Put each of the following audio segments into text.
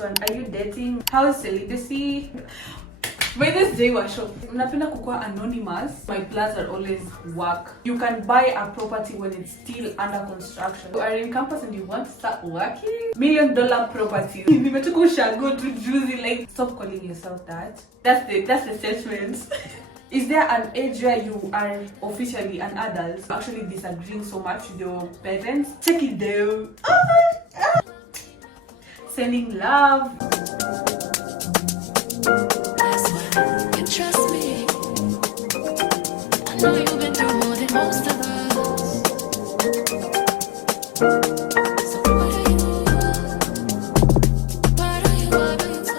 Are you dating? How's celibacy? By this day was show. Unapenda kukua anonymous. My plans are always work. You can buy a property when it's still under construction. You are in campus and you want to start working? $1 million property. Nimetoka ushago to juicy, like stop calling yourself that. That's the statement. Is there an age where you are officially an adult, actually disagreeing so much with your parents? Check it down. Sending love. You trust me. I know you've been through more than most of us. So what are you so?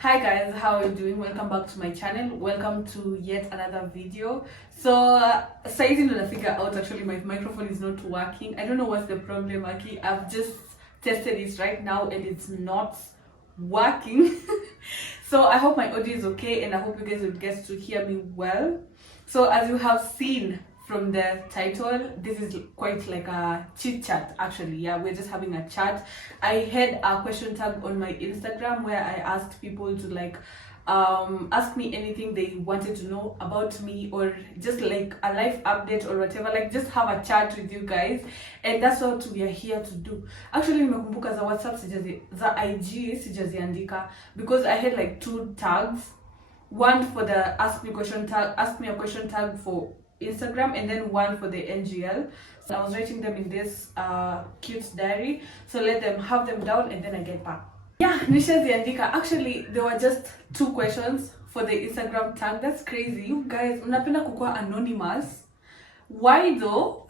Hi guys, how are you doing? Welcome back to my channel. Welcome to yet another video. So saizi ndo figure out actually my microphone is not working. I don't know what's the problem, Aki. I've just tested it right now and it's not working. So I hope my audio is okay and I hope you guys will get to hear me well. So as you have seen from the title, this is quite like a chit chat actually. Yeah, we're just having a chat. I had a question tag on my Instagram where I asked people to like ask me anything they wanted to know about me, or just like a life update or whatever, like just have a chat with you guys, and that's what we are here to do. Actually nimekumbuka za WhatsApp za IG sijaziandika because I had like 2 tags, one for the ask me a question tag for Instagram, and then one for the NGL. So I was writing them in this cute diary, so let them have them down and then I get back. Yeah, nishaziandika. Actually, there were just 2 questions for the Instagram tag. That's crazy. You guys, unapenda kukua anonymous. Why though?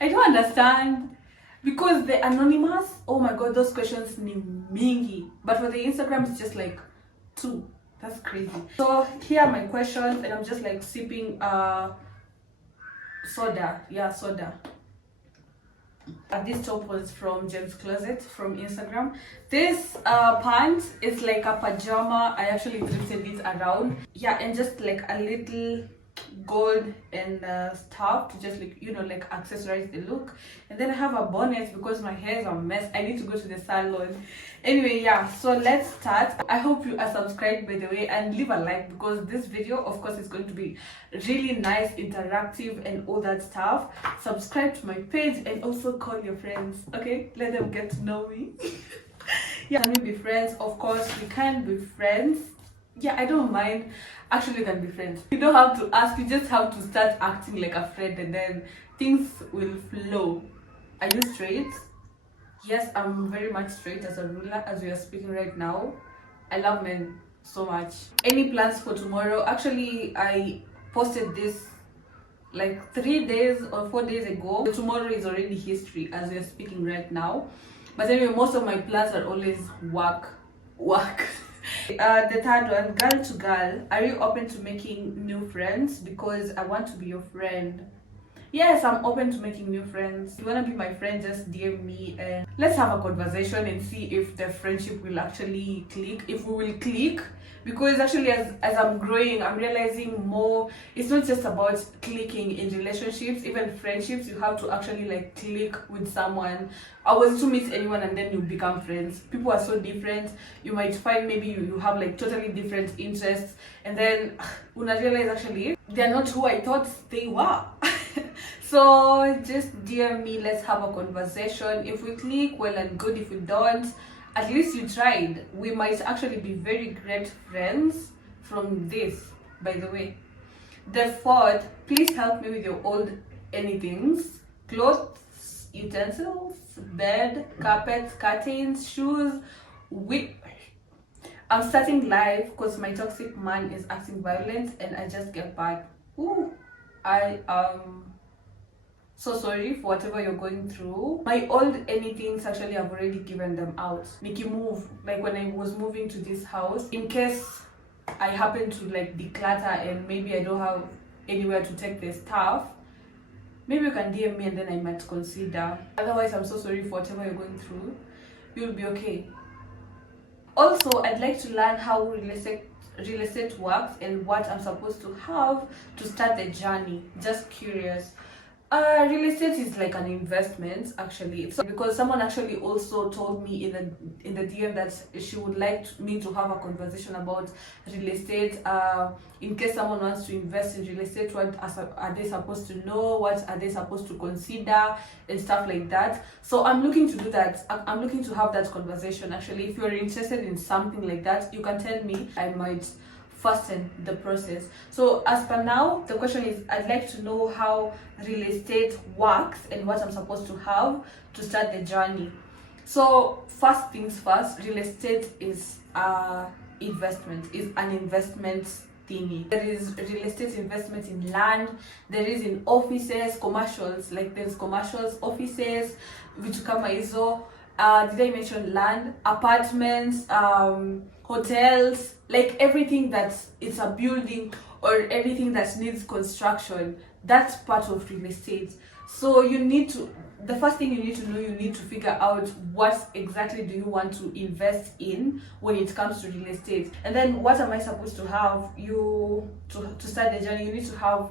I don't understand. Because the anonymous, oh my god, those questions ni mingi. But for the Instagram, it's just like 2. That's crazy. So here are my questions, and I'm just like sipping soda. Yeah, soda. This top was from James Closet from Instagram. This pants is like a pajama. I actually twisted it around. Yeah, and just like a little gold and stuff to just like, you know, like accessorize the look. And then I have a bonnet because my hair is a mess. I need to go to the salon. Anyway, yeah, so let's start. I hope you are subscribed, by the way, and leave a like because this video of course is going to be really nice, interactive and all that stuff. Subscribe to my page and also call your friends, okay? Let them get to know me. Yeah, can we be friends? Of course we can be friends. Yeah, I don't mind. Actually, we can be friends. You don't have to ask, you just have to start acting like a friend and then things will flow. Are you straight? Yes, I'm very much straight as a ruler as we are speaking right now. I love men so much. Any plans for tomorrow? Actually, I posted this like 3 days or 4 days ago. Tomorrow is already history as we are speaking right now. But anyway, most of my plans are always work. The third one, girl to girl, are you open to making new friends? Because I want to be your friend. Yes, I'm open to making new friends. If you want to be my friend, just DM me and let's have a conversation and see if the friendship will actually click, if we will click. Because actually as I'm growing, I'm realizing more, it's not just about clicking in relationships, even friendships, you have to actually like click with someone. I was to meet anyone and then you become friends. People are so different. You might find maybe you have like totally different interests, and then una realize actually they're not who I thought they were. So just DM me, let's have a conversation. If we click, well and good. If we don't, at least you tried. We might actually be very great friends from this, by the way. The fourth, please help me with your old anythings. Clothes, utensils, bed, carpets, curtains, shoes. I'm starting live because my toxic man is acting violent and I just get back. Ooh, I so sorry for whatever you're going through. My old anythings, actually I've already given them out. Nikki move, like when I was moving to this house, in case I happen to like declutter and maybe I don't have anywhere to take the stuff, maybe you can DM me and then I might consider. Otherwise, I'm so sorry for whatever you're going through. You'll be okay. Also, I'd like to learn how real estate works and what I'm supposed to have to start the journey. Just curious. Real estate is like an investment actually. So because someone actually also told me in the DM that she would like me to have a conversation about real estate. In case someone wants to invest in real estate, what are they supposed to know? What are they supposed to consider and stuff like that. So I'm looking to do that. I'm looking to have that conversation actually. If you're interested in something like that, you can tell me. I might fasten the process. So as per now, the question is, I'd like to know how real estate works and what I'm supposed to have to start the journey. So first things first, real estate is an investment thingy. There is real estate investment in land, there is in offices, commercials, like there's commercials, offices, vitu kama hizo. Did I mention land, apartments, hotels, like everything that's it's a building or anything that needs construction, that's part of real estate. So the first thing you need to know, you need to figure out what exactly do you want to invest in when it comes to real estate. And then what am I supposed to have? To start the journey, you need to have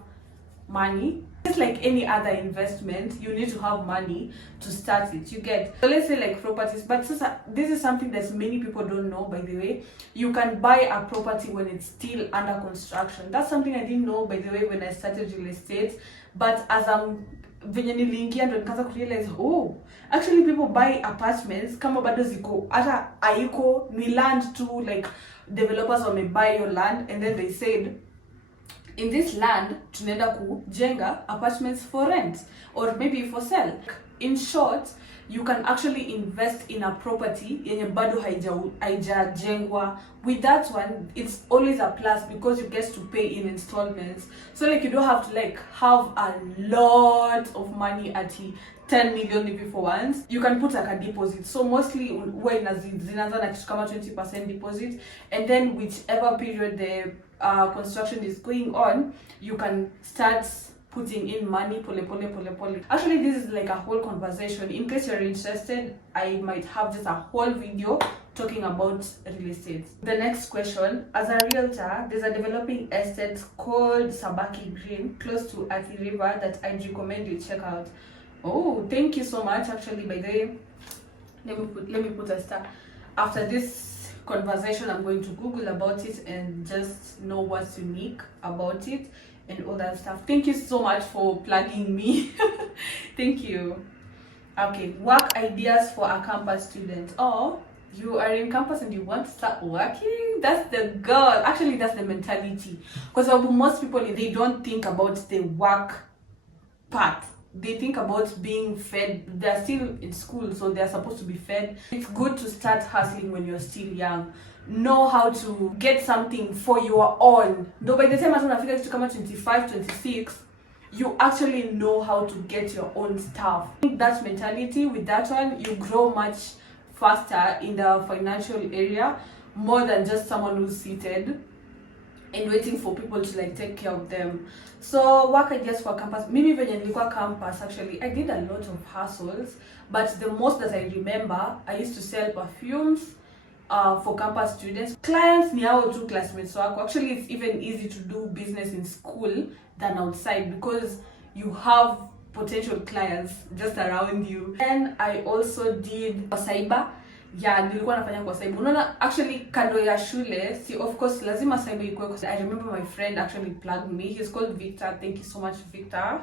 money. Just like any other investment, you need to have money to start it. You get, so let's say like properties, but this is something that many people don't know, by the way. You can buy a property when it's still under construction. That's something I didn't know, by the way, when I started real estate. But as venye niliingia ndo nikaanza kurealize, oh, actually people buy apartments kama bado ziko hata haiko ni land too, like developers buy your land and then they said, in this land tunaenda kujenga apartments for rent or maybe for sale. In short, you can actually invest in a property yenye bado haijajengwa. With that one, it's always a plus because you get to pay in installments. So like you don't have to like have a lot of money at 10 million maybe for once. You can put like a deposit. So mostly when zinaanza na kitu kama 20% deposit, and then whichever period the construction is going on, you can start putting in money pole. Actually, this is like a whole conversation. In case you're interested, I might have just a whole video talking about real estate. The next question, as a realtor, there's a developing estate called Sabaki Green close to Athi River that I'd recommend you check out. Oh, thank you so much. Actually, by the way, let me put a star. After this conversation, I'm going to Google about it and just know what's unique about it and all that stuff. Thank you so much for plugging me. Thank you. Okay, work ideas for a campus student. Oh, you are in campus and you want to start working? That's the goal. Actually, that's the mentality. Because most people, they don't think about the work part. They think about being fed. They're still in school, so they're supposed to be fed. It's good to start hustling when you're still young. Know how to get something for your own. Though by the time unafika to come at 25, 26, you actually know how to get your own stuff. I think that mentality, with that one, you grow much faster in the financial area, more than just someone who's seated and waiting for people to like take care of them. So work ideas for campus. Mimi venye nilikuwa campus, actually I did a lot of hustles, but the most that I remember, I used to sell perfumes for campus students. Clients ni hao tu classmates wako. Actually, it's even easy to do business in school than outside because you have potential clients just around you. And I also did cyber. Yeah, nilikuwa nafanya kwa cyber. Unaona, actually kando ya shule, see, of course lazima cyber ikuwe. I remember my friend actually plugged me. He's called Victor. Thank you so much, Victor.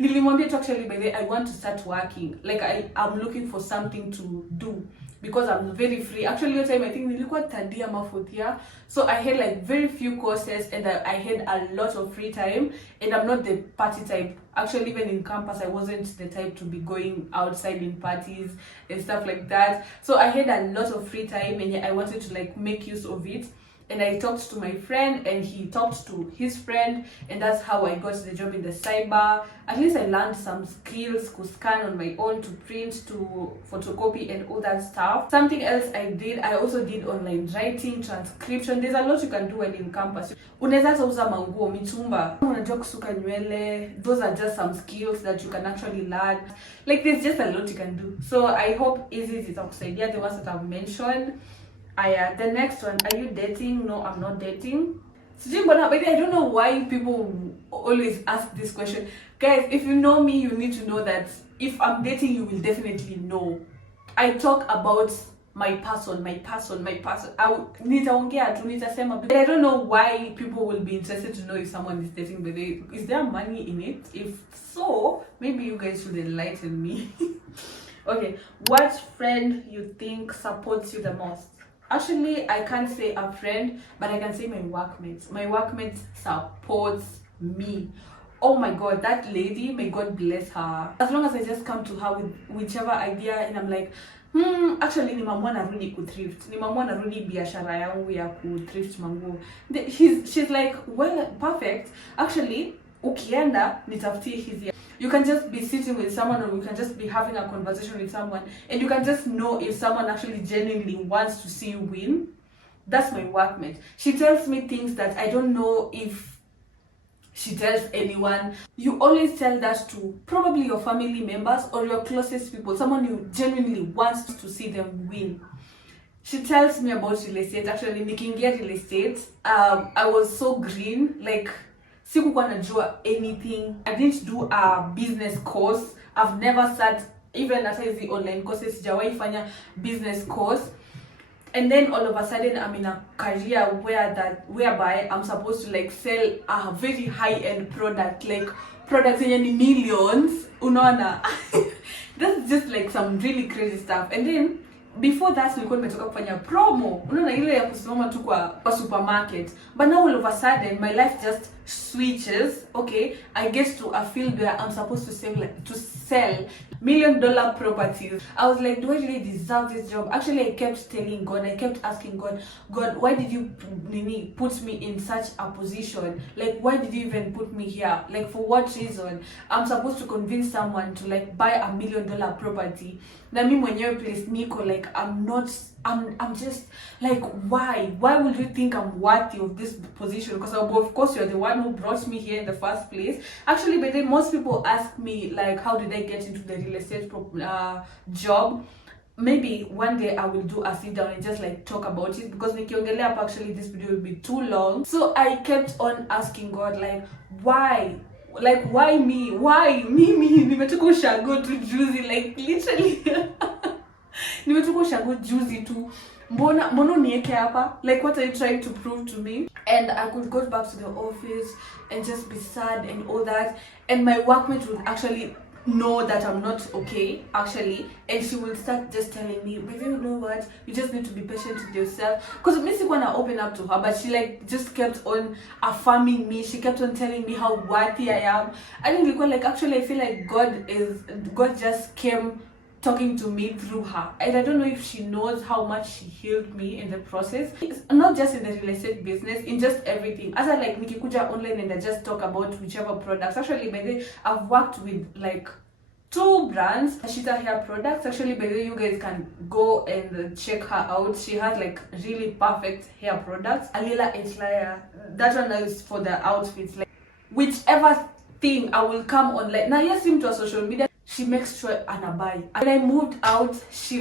Nilimwambia tu actually, by the way, I want to start working. Like I'm looking for something to do because I'm very free. Actually, your time I think nilikuwa third year ama fourth year. So I had like very few courses and I had a lot of free time, and I'm not the party type. Actually, even in campus, I wasn't the type to be going outside in parties and stuff like that. So I had a lot of free time and I wanted to like make use of it. And I talked to my friend and he talked to his friend, and that's how I got the job in the cyber. At least I learned some skills to scan on my own, to print, to photocopy and all that stuff. Something else I also did online writing, transcription. There's a lot you can do when in campus. Unaweza hata uza manguo, mitumba. Unajua kusuka nywele. Those are just some skills that you can actually learn. Like there's just a lot you can do. So I hope easy zitakusaidia, the ones that I've mentioned. The next one, are you dating? No, I'm not dating. I don't know why people always ask this question. Guys, if you know me, you need to know that if I'm dating, you will definitely know. I talk about my person. Nitaongea tu, nitasema. But I don't know why people will be interested to know if someone is dating, but is there money in it? If so, maybe you guys should enlighten me. Okay, what friend you think supports you the most? Actually, I can't say a friend, but I can say my workmates. My workmates supports me. Oh my god, that lady, may God bless her. As long as I just come to her with whichever idea and I'm like, actually nimeamua narudi kuthrift. Nimeamua narudi biashara yangu ya kuthrift manguo. She's like, well, perfect. Actually, ukienda nitafutie hizi. You can just be sitting with someone, or you can just be having a conversation with someone, and you can just know if someone actually genuinely wants to see you win. That's my workmate. She tells me things that I don't know if she tells anyone. You always tell that to probably your family members or your closest people, someone you genuinely wants to see them win. She tells me about real estate. Actually, nikiingia real estate, I was so green, like sikukuwa najua anything. I didn't do a business course. I've never sat, even at the online courses, sijawahi fanya business course. And then all of a sudden I'm in a career whereby I'm supposed to like sell a very high-end product, like products in millions. Unaona? That's just like some really crazy stuff. And then before that nilikuwa nimetoka kufanya promo. Unaona ile ya kusimama tu kwa supermarket. But now all of a sudden my life just switches. Okay, I get to a field where I'm supposed to sell $1 million properties. I was like, do I really deserve this job? Actually, I kept telling God, I kept asking God, why did you put me in such a position? Like, why did you even put me here? Like, for what reason? I'm supposed to convince someone to like buy $1 million property. Na mimi mwenyewe place niko like I'm just like, why would you think I'm worthy of this position? Because of course you're the one who brought me here in the first place. Actually, but then most people ask me like, how did I get into the real estate job? Maybe one day I will do a sit down and just like talk about it, because nikiongelea hapa actually this video will be too long. So I kept on asking God like, why? Like, why me? Why me? Nimetoka ushago tu juzi, like literally. Nimetoka ushago juzi tu. Mbona nieke hapa? Like, what are you trying to prove to me? And I could go back to the office and just be sad and all that. And my workmate would actually know that I'm not okay, actually, and she will start just telling me, maybe you know what, you just need to be patient with yourself. Because me sikuwa na open up to her, but she like just kept on affirming me. She kept on telling me how worthy I am. I didn't like actually I feel like God just came talking to me through her, and I don't know if she knows how much she healed me in the process. It's not just in the real estate business, in just everything. As I like nikikuja online and I just talk about whichever products. Actually, by the way, I've worked with like 2 brands, Ashita hair products. Actually, by the way, you guys can go and check her out. She has like really perfect hair products. Alila Etlaya, that one is for the outfits. Like whichever thing I will come on, like now yes, him to a social media. She makes sure anabai. When I moved out, she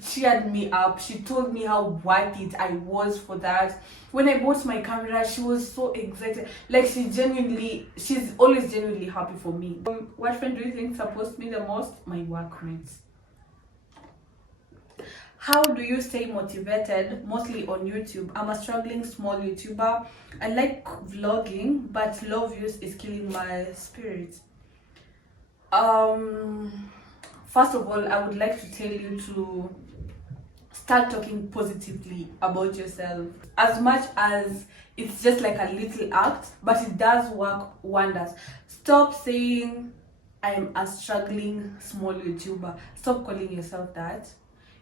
cheered me up. She told me how worth it I was for that. When I bought my camera, she was so excited. Like she's always genuinely happy for me. What friend do you think supports me the most? My workmates. How do you stay motivated? Mostly on YouTube. I'm a struggling small YouTuber. I like vlogging, but low views is killing my spirit. First of all, I would like to tell you to start talking positively about yourself. As much as it's just like a little act, but it does work wonders. Stop saying I'm a struggling small YouTuber. Stop calling yourself that.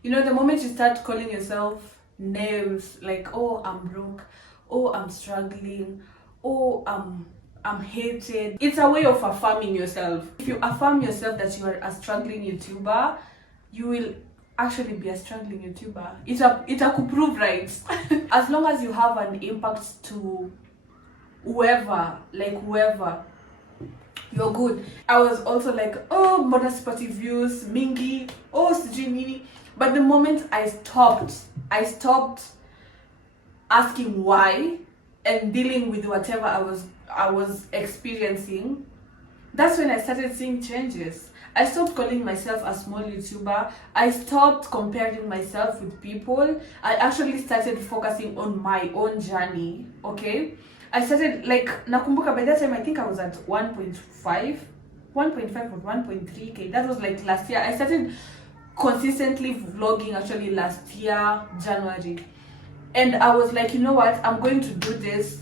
You know, the moment you start calling yourself names like, oh, I'm broke, oh, I'm struggling, oh, I'm hated, it's a way of affirming yourself. If you affirm yourself that you are a struggling YouTuber, you will actually be a struggling YouTuber. It's a prove right. As long as you have an impact to whoever, you're good. I was also like, oh, mbona sipati views mingi, oh, sijui nini. But the moment I stopped asking why and dealing with whatever I was experiencing, that's when I started seeing changes. I stopped calling myself a small YouTuber. I stopped comparing myself with people. I actually started focusing on my own journey, okay? I started, like, nakumbuka by that time, I think I was at 1.5 or 1.3k. That was like last year. I started consistently vlogging actually last year, January. And I was like, you know what? I'm going to do this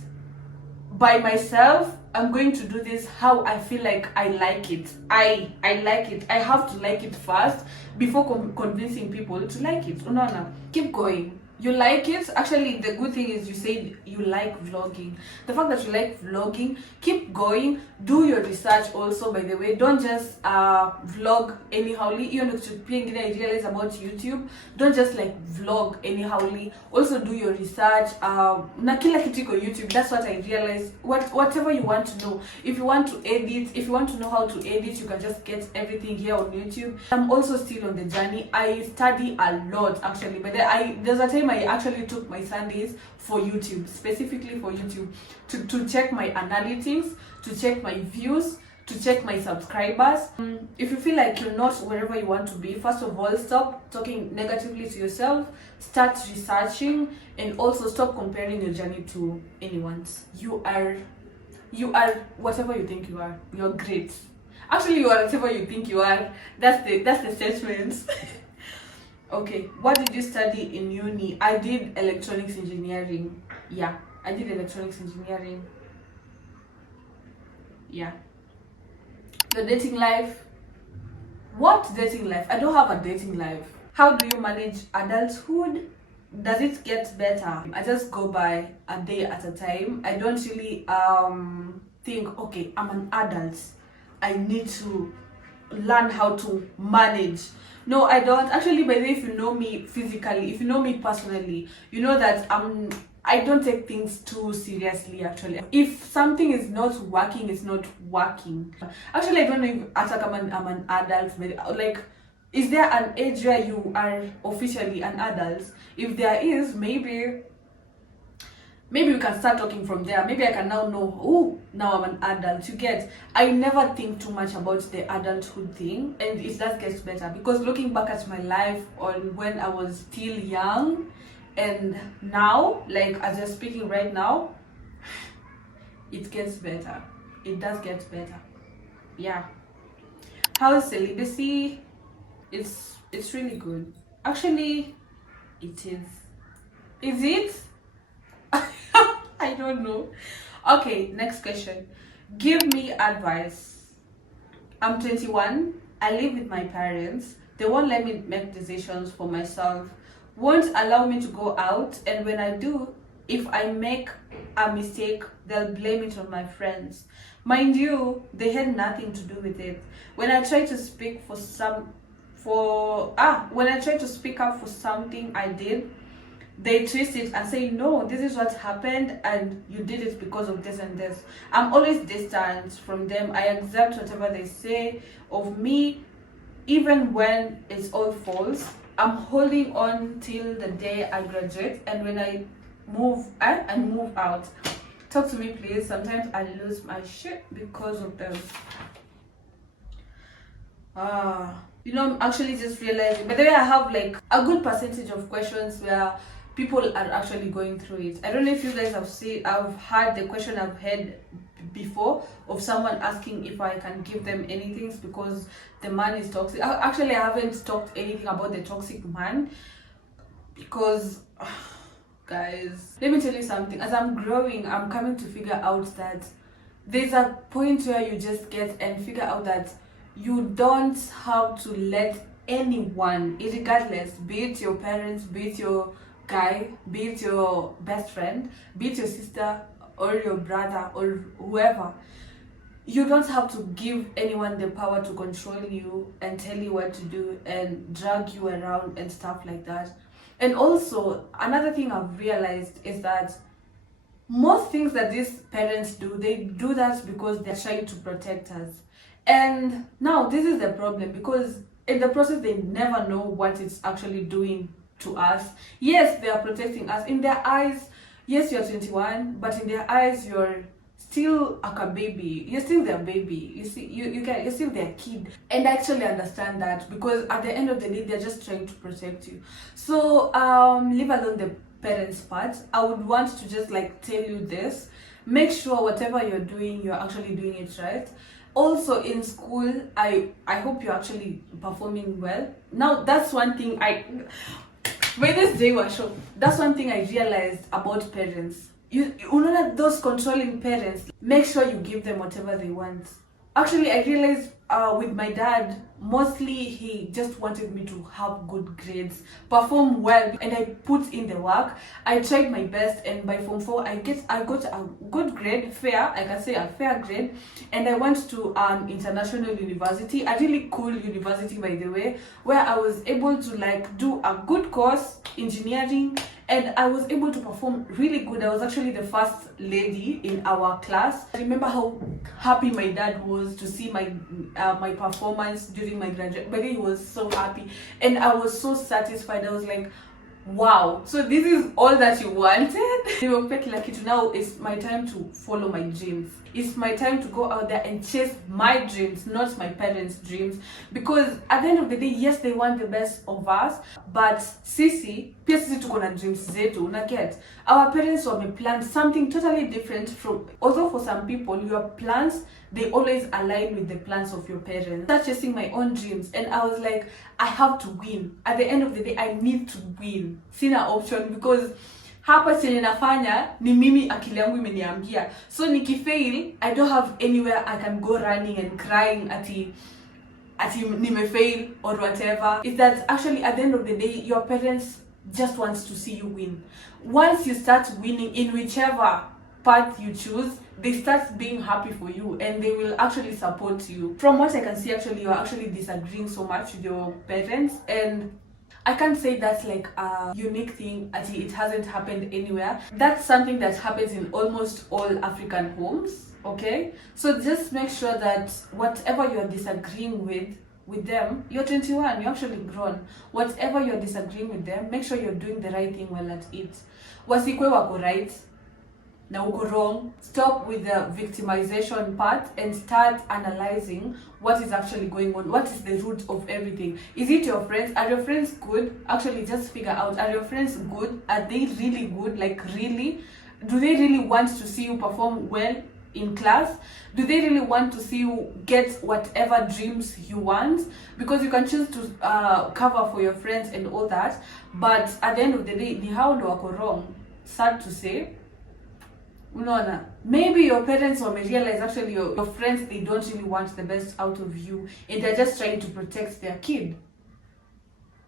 by myself. I'm going to do this how I feel like I like it. I like it. I have to like it first before convincing people to like it. No. Keep going. You like it. Actually, the good thing is you said you like vlogging. The fact that you like vlogging, keep going. Do your research also, by the way. Don't just vlog anyhowly. Even if I realize about YouTube, don't just like vlog anyhowly. Also do your research. Na kila kitu iko YouTube. That's what I realized. Whatever you want to know. If you want to edit, if you want to know how to edit, you can just get everything here on YouTube. I'm also still on the journey. I study a lot actually, but there's a time I actually took my Sundays for YouTube, specifically for YouTube, to check my analytics, to check my views, to check my subscribers. If you feel like you're not wherever you want to be, first of all, stop talking negatively to yourself, start researching, and also stop comparing your journey to anyone's. You are whatever you think you are. You're great. Actually, you are whatever you think you are. That's the statement. Okay, what did you study in uni? I did electronics engineering. Yeah, I did electronics engineering. Yeah. The dating life. What dating life? I don't have a dating life. How do you manage adulthood? Does it get better? I just go by a day at a time. I don't really think, okay, I'm an adult, I need to learn how to manage. No, I don't. Actually, by the way, if you know me physically, if you know me personally, you know that I don't take things too seriously. Actually, if something is not working, it's not working. Actually, I don't know if I'm an adult, but like, is there an age where you are officially an adult? If there is, maybe we can start talking from there. Maybe I can now know, oh, now I'm an adult. You get, I never think too much about the adulthood thing, and it does get better, because looking back at my life on when I was still young and now, like as you're speaking right now, it gets better. It does get better. Yeah. How's celibacy? It's really good. Actually, it is. Is it? I don't know. Okay, next question. Give me advice. I'm 21. I live with my parents. They won't let me make decisions for myself. Won't allow me to go out. And when I do, if I make a mistake, they'll blame it on my friends. Mind you, they had nothing to do with it. When I try to speak when I try to speak up for something I did, they twist it and say, no, this is what happened and you did it because of this and this. I'm always distant from them. I accept whatever they say of me, even when it's all false. I'm holding on till the day I graduate, and when I move out. Talk to me, please. Sometimes I lose my shit because of them. I'm actually just realizing, by the way, I have like a good percentage of questions where people are actually going through it. I don't know if you guys I've had the question I've had before of someone asking if I can give them anything because the man is toxic. Actually, I haven't talked anything about the toxic man because, guys, let me tell you something. As I'm growing, I'm coming to figure out that there's a point where you just get and figure out that you don't have to let anyone, regardless, be it your parents, be it your guy, be it your best friend, be it your sister or your brother or whoever, you don't have to give anyone the power to control you and tell you what to do and drag you around and stuff like that. And also, another thing I've realized is that most things that these parents do, they do that because they're trying to protect us. And now this is the problem, because in the process they never know what it's actually doing to us. Yes, they are protecting us. In their eyes, yes, you're 21, but in their eyes you're still a baby. You're still their baby. You see, you're still their kid. And I actually understand that, because at the end of the day, they're just trying to protect you. So leave alone the parents part. I would want to just like tell you this: make sure whatever you're doing, you're actually doing it right. Also in school, I hope you're actually performing well. Now that's one thing by this day was show. That's one thing I realized about parents. You know, those controlling parents, make sure you give them whatever they want. Actually, I realized with my dad, mostly he just wanted me to have good grades, perform well, and I put in the work. I tried my best, and by Form 4, I got a good grade, I can say a fair grade, and I went to an international university, a really cool university by the way, where I was able to like do a good course, engineering, and I was able to perform really good. I was actually the first lady in our class. I remember how happy my dad was to see my performance during my graduation. But he was so happy, and I was so satisfied. I was like, wow, so this is all that you wanted? Now it's my time to follow my dreams. It's my time to go out there and chase my dreams, not my parents' dreams. Because at the end of the day, yes, they want the best of us, but sisi tuko na dreams zetu, una get? Our parents planned something totally different from, although for some people, your plans, they always align with the plans of your parents. I started chasing my own dreams, and I was like, I have to win. At the end of the day, I need to win. Sina option, because hapa chenye nafanya ni mimi akili yangu imeniambia. So nikifail, I don't have anywhere I can go running and crying ati nimefail or whatever. Is that actually at the end of the day, your parents just wants to see you win. Once you start winning in whichever path you choose, they start being happy for you, and they will actually support you. From what I can see, actually you're actually disagreeing so much with your parents, and I can't say that's like a unique thing, it hasn't happened anywhere. That's something that happens in almost all African homes, okay? So just make sure that whatever you're disagreeing with them, you're 21, you're actually grown. Whatever you're disagreeing with them, make sure you're doing the right thing well at it. Wasikwe wako right, na uko wrong. Stop with the victimization part and start analyzing what is actually going on. What is the root of everything? Is it your friends? Are your friends good? Actually, just figure out, are your friends good? Are they really good? Like really? Do they really want to see you perform well in class? Do they really want to see you get whatever dreams you want? Because you can choose to cover for your friends and all that, but at the end of the day, ni hao ndo wako wrong. Sad to say. Unaona, maybe your parents will realize actually your friends, they don't really want the best out of you, and they're just trying to protect their kid.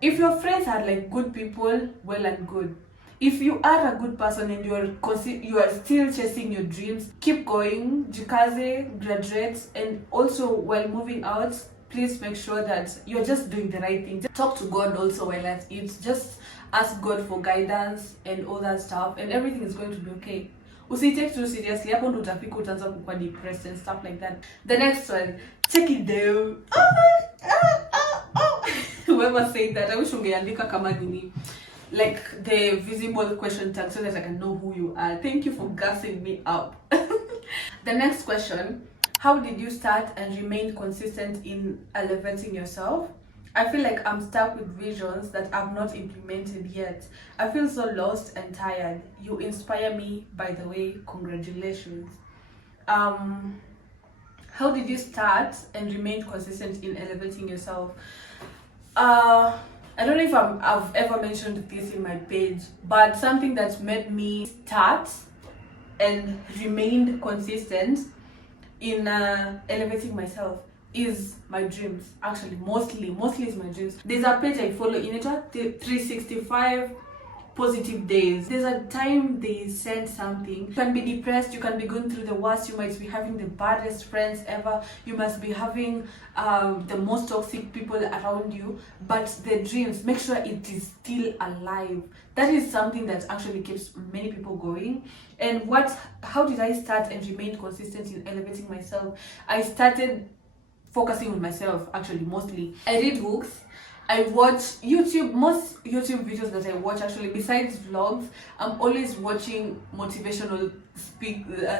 If your friends are like good people, well and good. If you are a good person and you are still chasing your dreams, keep going, jikaze, graduate, and also while moving out, please make sure that you're just doing the right thing. Just talk to God also while at it. Just ask God for guidance and all that stuff, and everything is going to be okay. Usitake too seriously. Hapo ndo utafika utaanza kuwa depressed and stuff like that. The next one, check it down. Whoever said that, I wish ungeandika kama nini, like the visible question tag, so that I can know who you are. Thank you for gassing me up. The next question, how did you start and remain consistent in elevating yourself? I feel like I'm stuck with visions that I've not implemented yet. I feel so lost and tired. You inspire me, by the way. Congratulations. How did you start and remain consistent in elevating yourself? I don't know if I've ever mentioned this in my page, but something that made me start and remained consistent in elevating myself is my dreams. Actually, mostly is my dreams. There's a page I follow in it, 365 positive days. There's a time they send something. You can be depressed, you can be going through the worst, you might be having the baddest friends ever, you must be having the most toxic people around you, but the dreams, make sure it is still alive. That is something that actually keeps many people going. And how did I start and remain consistent in elevating myself? I started focusing on myself, actually, mostly. I read books, I watch YouTube. Most YouTube videos that I watch, actually, besides vlogs, I'm always watching motivational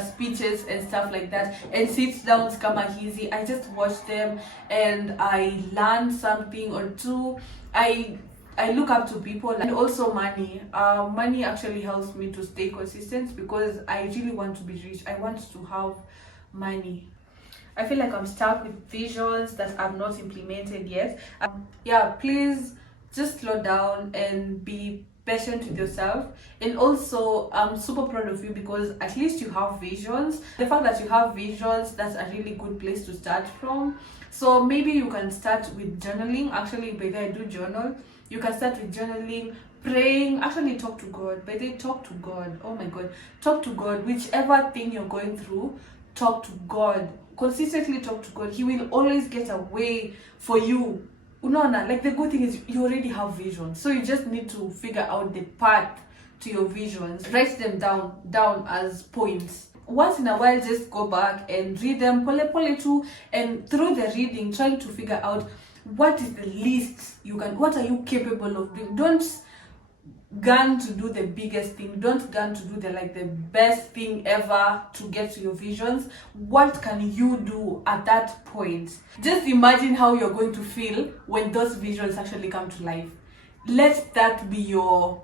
speeches and stuff like that, and sit downs kama hizi. I just watch them and I learn something or two. I look up to people. And also money. Money actually helps me to stay consistent because I really want to be rich. I want to have money. I feel like I'm stuck with visions that I've not implemented yet. Yeah, please just slow down and be patient with yourself. And also, I'm super proud of you because at least you have visions. The fact that you have visions, that's a really good place to start from. So maybe you can start with journaling. Actually, by the way, I do journal. You can start with journaling, praying. Actually, talk to God. By the way, talk to God. Oh my God, talk to God. Whichever thing you're going through, talk to God. Consistently talk to God. He will always get a way for you. Unaona, like the good thing is you already have visions, so you just need to figure out the path to your visions. Write them down as points. Once in a while, just go back and read them pole too, and through the reading, trying to figure out what is the least you can, what are you capable of doing. Don't gun to do the biggest thing. Don't gun to do the best thing ever to get to your visions. What can you do at that point? Just imagine how you're going to feel when those visions actually come to life. Let that be your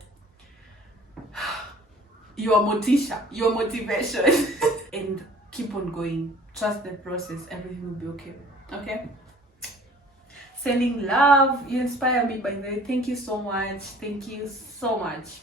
motivation. And keep on going. Trust the process. Everything will be okay. Okay? Sending love. You inspire me, by the way. Thank you so much. Thank you so much.